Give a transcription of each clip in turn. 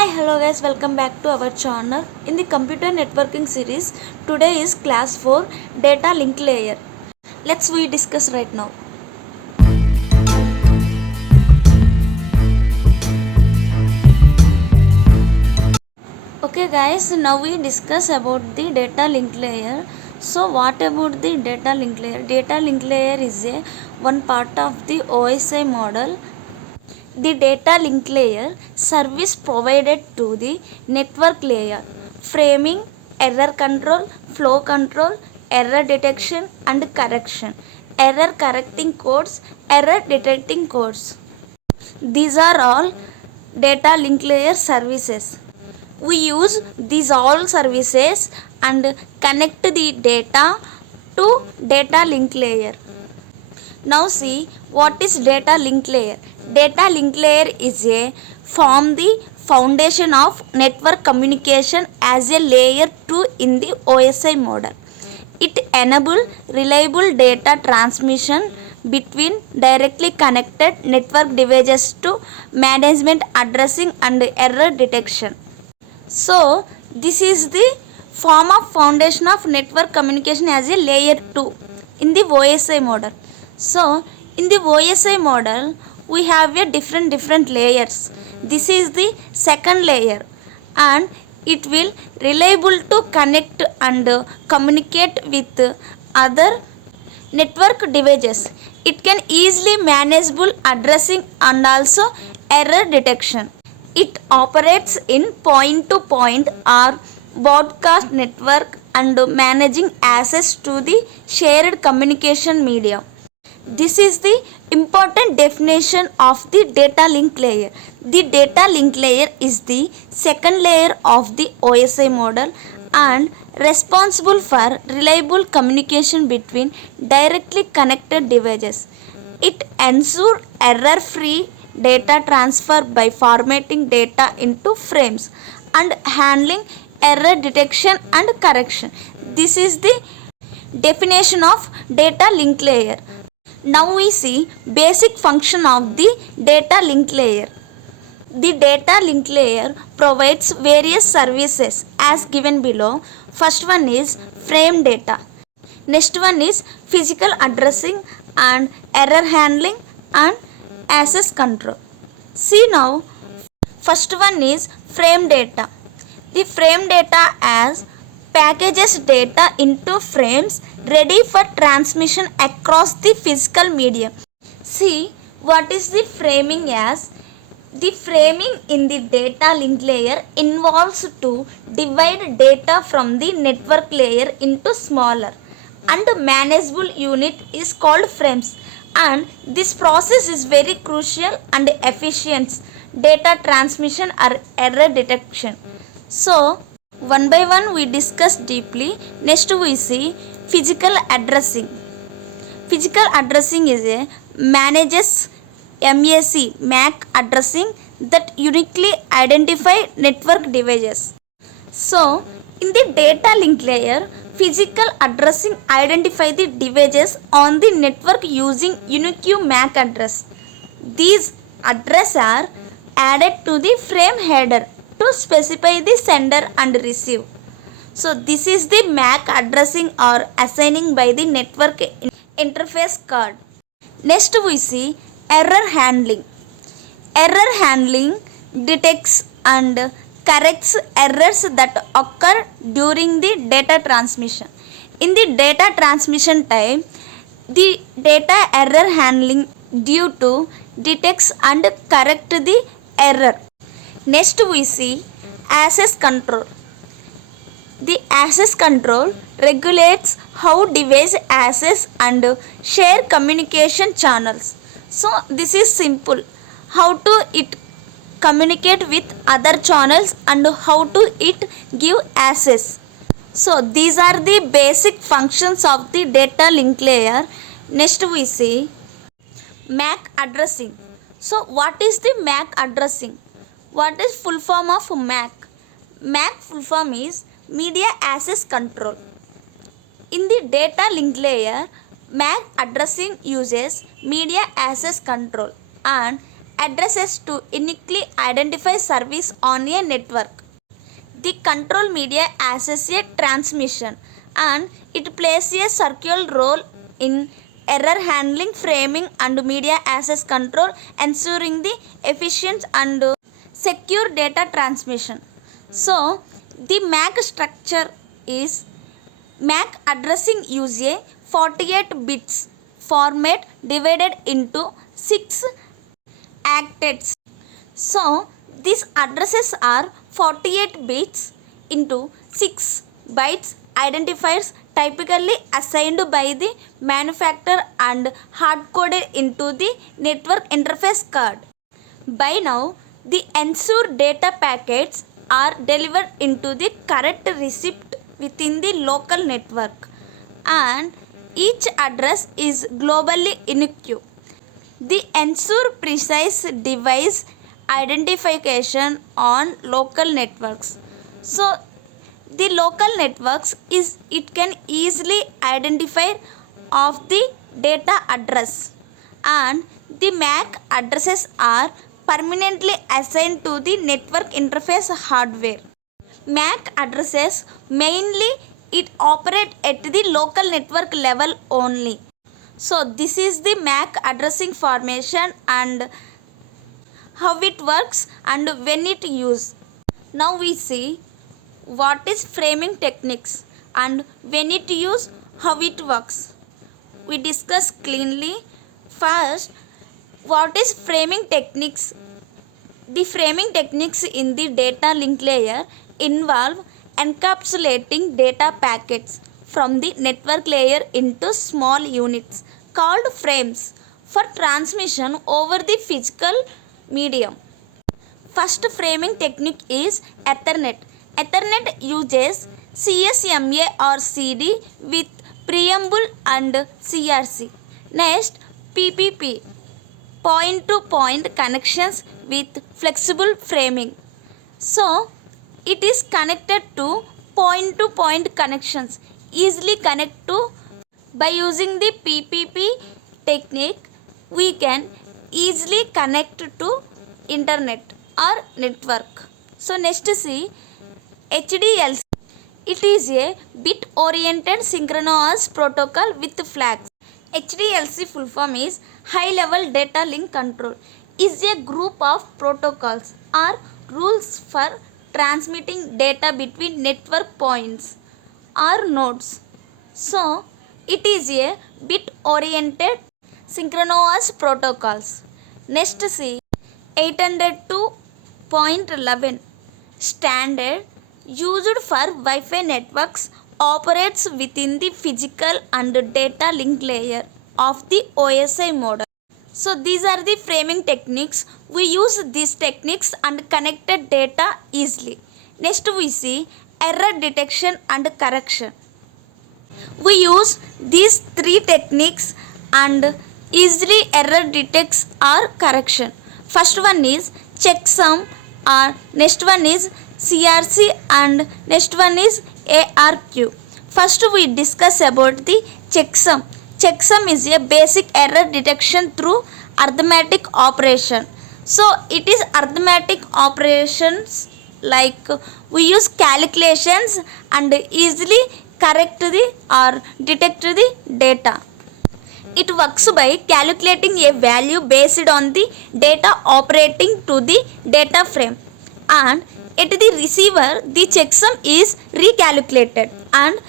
Hi, hello guys, welcome back to our channel. In the computer networking series, today is class 4 data link layer. We discuss right now. Okay guys, now we discuss about the data link layer. So what about the data link layer? Data link layer is one part of the OSI model. The data link layer service provided to the network layer, framing, error control, flow control, error detection and correction, error correcting codes, error detecting codes. These are all data link layer services. We use these all services and connect the data to data link layer. Now see what is data link layer. Data link layer is a form the foundation of network communication as a layer 2 in the OSI model. It enables reliable data transmission between directly connected network devices to management addressing and error detection. So this is the form of foundation of network communication as a layer 2 in the OSI model. So in the OSI model we have a different layers. This is the second layer and it will reliable to connect and communicate with other network devices. It can easily manageable addressing and also error detection. It operates in point-to-point or broadcast network and managing access to the shared communication media. This is the important definition of the data link layer. The data link layer is the second layer of the OSI model and responsible for reliable communication between directly connected devices. It ensures error-free data transfer by formatting data into frames and handling error detection and correction. This is the definition of data link layer. Now we see basic function of the data link layer. The data link layer provides various services as given below. First one is frame data. Next one is physical addressing and error handling and access control. See now, first one is frame data. The frame data as packages data into frames ready for transmission across the physical medium. See what is the framing as. The framing in the data link layer involves to divide data from the network layer into smaller and manageable unit is called frames, and this process is very crucial and efficient data transmission or error detection. So one by one we discuss deeply. Next we see physical addressing. Physical addressing is a manages MAC addressing that uniquely identify network devices. So in the data link layer, physical addressing identify the devices on the network using unique MAC address. These addresses are added to the frame header to specify the sender and receive. So this is the MAC addressing or assigning by the network interface card. Next we see error handling. Error handling detects and corrects errors that occur during the data transmission. In the data transmission time, the data error handling due to detects and correct the error. Next we see access control. The access control regulates how device access and share communication channels. So this is simple. How to it communicate with other channels and how to it give access. So these are the basic functions of the data link layer. Next we see MAC addressing. So what is the MAC addressing? What is full form of MAC? MAC full form is Media Access Control. In the data link layer, MAC addressing uses media access control and addresses to uniquely identify service on a network. The control media access a transmission, and it plays a circular role in error handling, framing, and media access control, ensuring the efficient and secure data transmission. So, the MAC structure is MAC addressing use a 48 bits format divided into 6 octets. So, these addresses are 48 bits into 6 bytes identifiers typically assigned by the manufacturer and hard-coded into the network interface card. By now, the ensured data packets are delivered into the correct receipt within the local network, and each address is globally unique. The ensure precise device identification on local networks. So the local networks is it can easily identify of the data address, and the MAC addresses are permanently assigned to the network interface hardware. MAC addresses mainly it operate at the local network level only. So this is the MAC addressing formation and how it works and when it used. Now we see what is framing techniques and when it used, how it works. We discuss cleanly. First, what is framing techniques? The framing techniques in the data link layer involve encapsulating data packets from the network layer into small units called frames for transmission over the physical medium. First framing technique is Ethernet. Ethernet uses CSMA or CD with preamble and CRC. Next, PPP, point to point connections with flexible framing. So, it is connected to point connections. Easily connect to by using the PPP technique, we can easily connect to internet or network. So next see HDLC. It is a bit oriented synchronous protocol with flags. HDLC full form is high level data link control. Is a group of protocols or rules for transmitting data between network points or nodes. So it is a bit oriented synchronous protocols. Next see 802.11 standard used for Wi-Fi networks operates within the physical and data link layer of the OSI model. So these are the framing techniques. We use these techniques and connected data easily. Next we see error detection and correction. We use these three techniques and easily error detects or correction. First one is checksum, or next one is CRC, and next one is ARQ. First we discuss about the checksum. Checksum is a basic error detection through arithmetic operation. So it is arithmetic operations like we use calculations and easily correct the or detect the data. It works by calculating a value based on the data operating to the data frame, and at the receiver the checksum is recalculated, and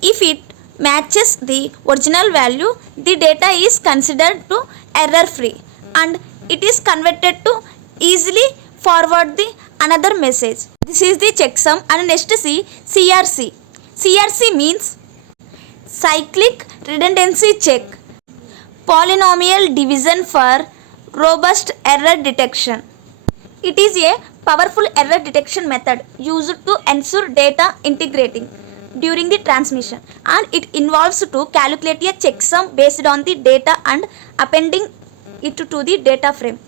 if it matches the original value the data is considered to error free and it is converted to easily forward the another message. This is the checksum. And next see CRC. CRC means cyclic redundancy check, polynomial division for robust error detection. It is a powerful error detection method used to ensure data integrating during the transmission, and it involves to calculate a checksum based on the data and appending it to the data frame.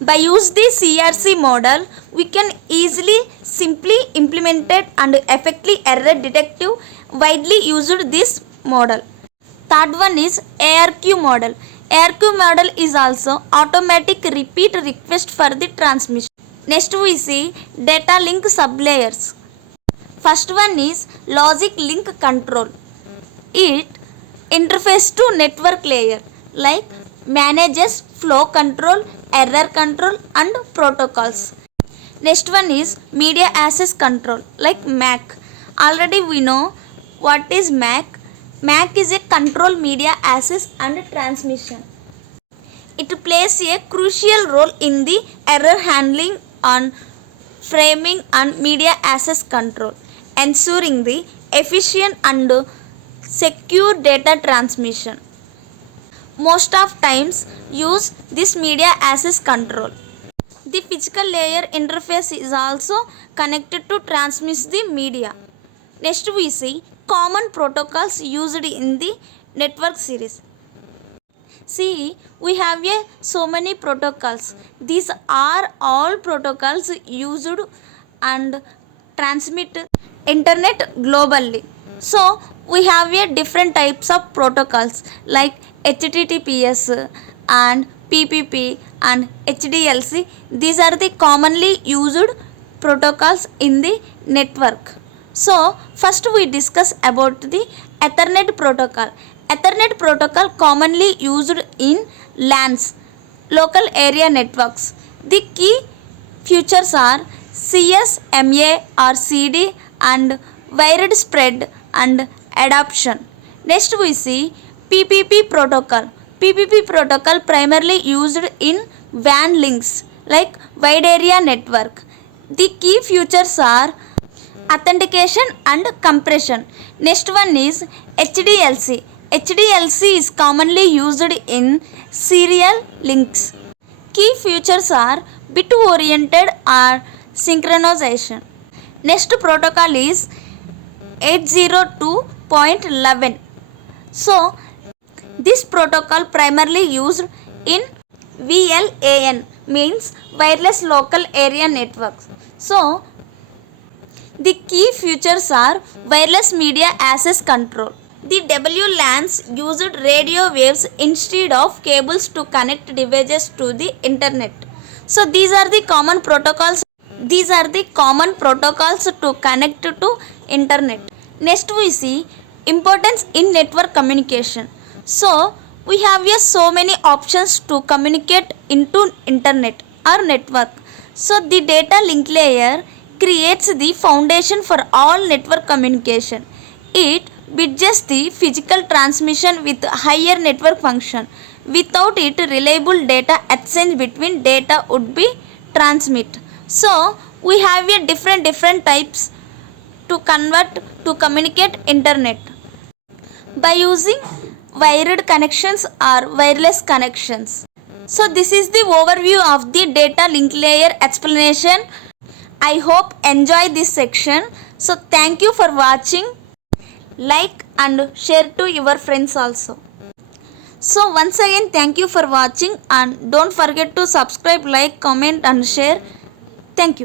By using the CRC model, we can easily simply implement it and effectively error detective widely used this model. Third one is ARQ model. ARQ model is also automatic repeat request for the transmission. Next we see data link sublayers. First one is logic link control. It interface to network layer like manages flow control, error control and protocols. Next one is media access control like MAC. Already we know what is MAC. MAC is a control media access and transmission. It plays a crucial role in the error handling on framing and media access control, ensuring the efficient and secure data transmission. Most of times use this media access control. The physical layer interface is also connected to transmit the media. Next we see common protocols used in the network series. See, we have so many protocols. These are all protocols used and transmit internet globally. So we have different types of protocols like HTTPS and PPP and HDLC. These are the commonly used protocols in the network. So first we discuss about the Ethernet protocol. Ethernet protocol commonly used in LANs, local area networks. The key features are CSMA or CD and wired spread and adoption. Next we see PPP protocol. PPP protocol primarily used in WAN links like wide area network. The key features are authentication and compression. Next one is HDLC. HDLC is commonly used in serial links. Key features are bit oriented or synchronization. Next protocol is 802.11. So this protocol primarily used in VLAN, means wireless local area networks. So the key features are wireless media access control. The WLANs used radio waves instead of cables to connect devices to the internet. So these are the common protocols. These are the common protocols to connect to internet. Next we see importance in network communication. So we have so many options to communicate into internet or network. So the data link layer creates the foundation for all network communication. It bridges the physical transmission with higher network function. Without it, reliable data exchange between data would be transmit. So we have different types to convert to communicate internet by using wired connections or wireless connections. So this is the overview of the data link layer explanation. I hope enjoy this section. So thank you for watching. Like and share to your friends also. So once again thank you for watching and don't forget to subscribe, like, comment and share. Thank you.